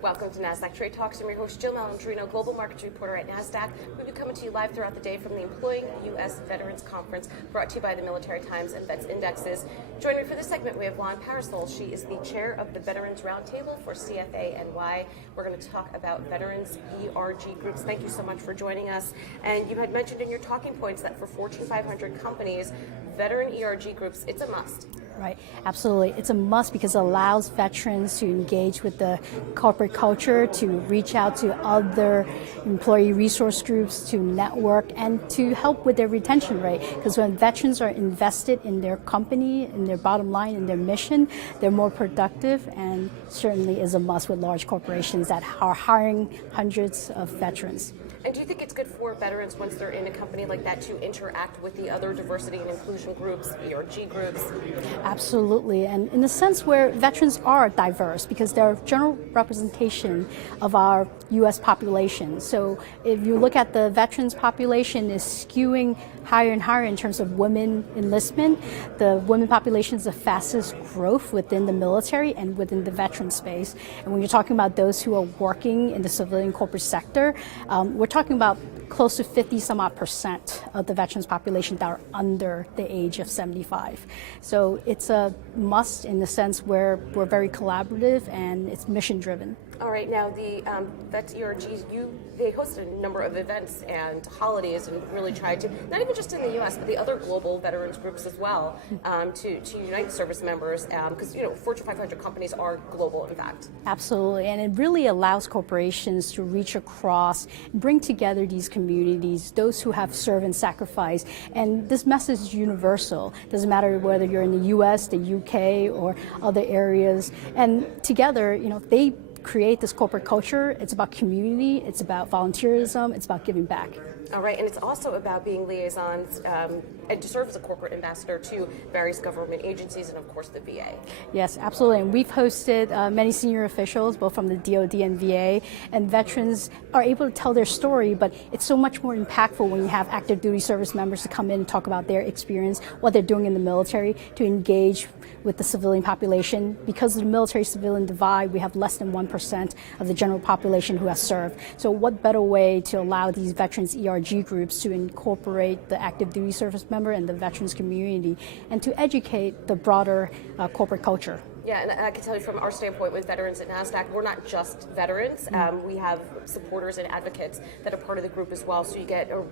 Welcome to Nasdaq Trade Talks. I'm your host, Jill Malandrino, Global Markets Reporter at Nasdaq. We'll be coming to you live throughout the day from the Employing U.S. Veterans Conference, brought to you by the Military Times and Vets Indexes. Joining me for this segment, we have Palisoul. She is the Chair of the Veterans Roundtable for CFANY. We're going to talk about Veterans ERG groups. Thank you so much for joining us. And you had mentioned in your talking points that for Fortune 500 companies, Veteran ERG groups, it's a must. Right, absolutely. It's a must because it allows veterans to engage with the corporate culture, to reach out to other employee resource groups, to network, and to help with their retention rate. Because when veterans are invested in their company, in their bottom line, in their mission, they're more productive, and certainly is a must with large corporations that are hiring hundreds of veterans. And do you think it's good for veterans once they're in a company like that to interact with the other diversity and inclusion groups, ERG groups? Absolutely, and in the sense where veterans are diverse because they're a general representation of our U.S. population. So if you look at the veterans population is skewing higher and higher in terms of women enlistment. The women population is the fastest growth within the military and within the veteran space. And when you're talking about those who are working in the civilian corporate sector, we're talking about close to 50% of the veterans population that are under the age of 75. So it's a must in the sense where we're very collaborative and it's mission driven. All right, now the Vets ERGs, they host a number of events and holidays and really tried to, not even just in the U.S., but the other global veterans groups as well, to unite service members, because Fortune 500 companies are global, in fact. Absolutely, and it really allows corporations to reach across, bring together these communities, those who have served and sacrificed, and this message is universal. Doesn't matter whether you're in the U.S., the U.K., or other areas, and together, they create this corporate culture. It's about community, it's about volunteerism, it's about giving back. All right, and it's also about being liaisons and to serve as a corporate ambassador to various government agencies and, of course, the VA. Yes, absolutely. And we've hosted many senior officials, both from the DoD and VA, and veterans are able to tell their story, but it's so much more impactful when you have active duty service members to come in and talk about their experience, what they're doing in the military, to engage with the civilian population. Because of the military-civilian divide, we have less than 1% of the general population who has served. So what better way to allow these veterans ERG groups to incorporate the active duty service member and the veterans community and to educate the broader corporate culture? Yeah, and I can tell you from our standpoint with veterans at Nasdaq, we're not just veterans. We have supporters and advocates that are part of the group as well. So you get a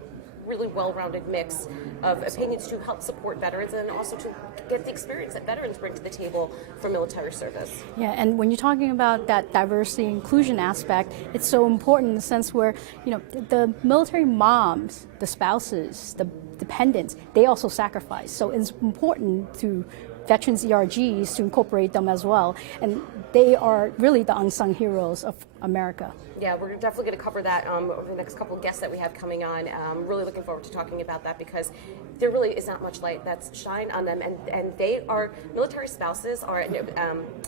really well-rounded mix of opinions to help support veterans and also to get the experience that veterans bring to the table from military service. Yeah, and when you're talking about that diversity inclusion aspect, it's so important in the sense where, the military moms, the spouses, the dependents, they also sacrifice. So it's important to veterans ERGs to incorporate them as well. And they are really the unsung heroes of America. Yeah, we're definitely going to cover that over the next couple of guests that we have coming on. Really looking forward to talking about that because there really is not much light that's shined on them. And they are, military spouses are, I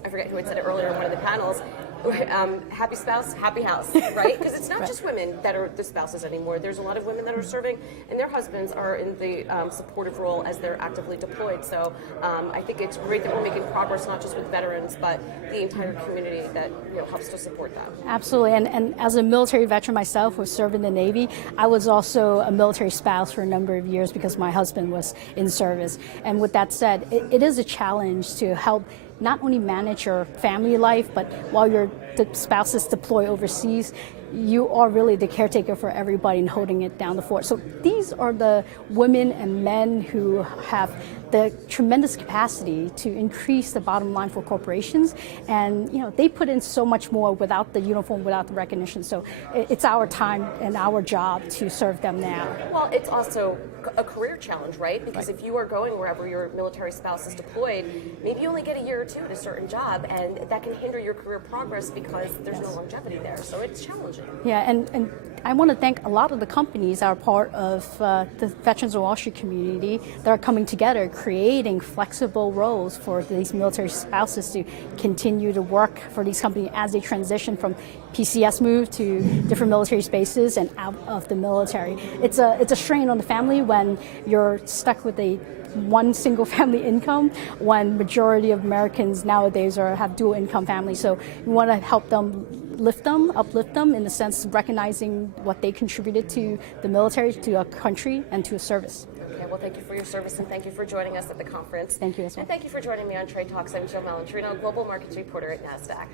forget who had said it earlier in one of the panels, happy spouse, happy house, right? Because it's not just women that are the spouses anymore. There's a lot of women that are serving and their husbands are in the supportive role as they're actively deployed. So I think it's great that we're making progress not just with veterans, but the entire community that helps to support them. Absolutely, and as a military veteran myself who served in the Navy, I was also a military spouse for a number of years because my husband was in service. And with that said, it is a challenge to help not only manage your family life, but while your spouses deploy overseas, you are really the caretaker for everybody and holding it down the fort. So these are the women and men who have the tremendous capacity to increase the bottom line for corporations, and they put in so much more without the uniform, without the recognition. So it's our time and our job to serve them now. Well, it's also a career challenge, right? Because if you are going wherever your military spouse is deployed, maybe you only get a year or two at a certain job, and that can hinder your career progress because there's no longevity there. So it's challenging. Yeah, and I want to thank a lot of the companies that are part of the Veterans of Wall Street community that are coming together, creating flexible roles for these military spouses to continue to work for these companies as they transition from PCS move to different military spaces and out of the military. It's a strain on the family when you're stuck with one single family income when majority of Americans nowadays have dual income families. So we want to help them lift them, uplift them in the sense of recognizing what they contributed to the military, to a country, and to a service. Okay, well, thank you for your service and thank you for joining us at the conference. Thank you as well. And thank you for joining me on Trade Talks. I'm Jill Malandrino, Global Markets Reporter at Nasdaq.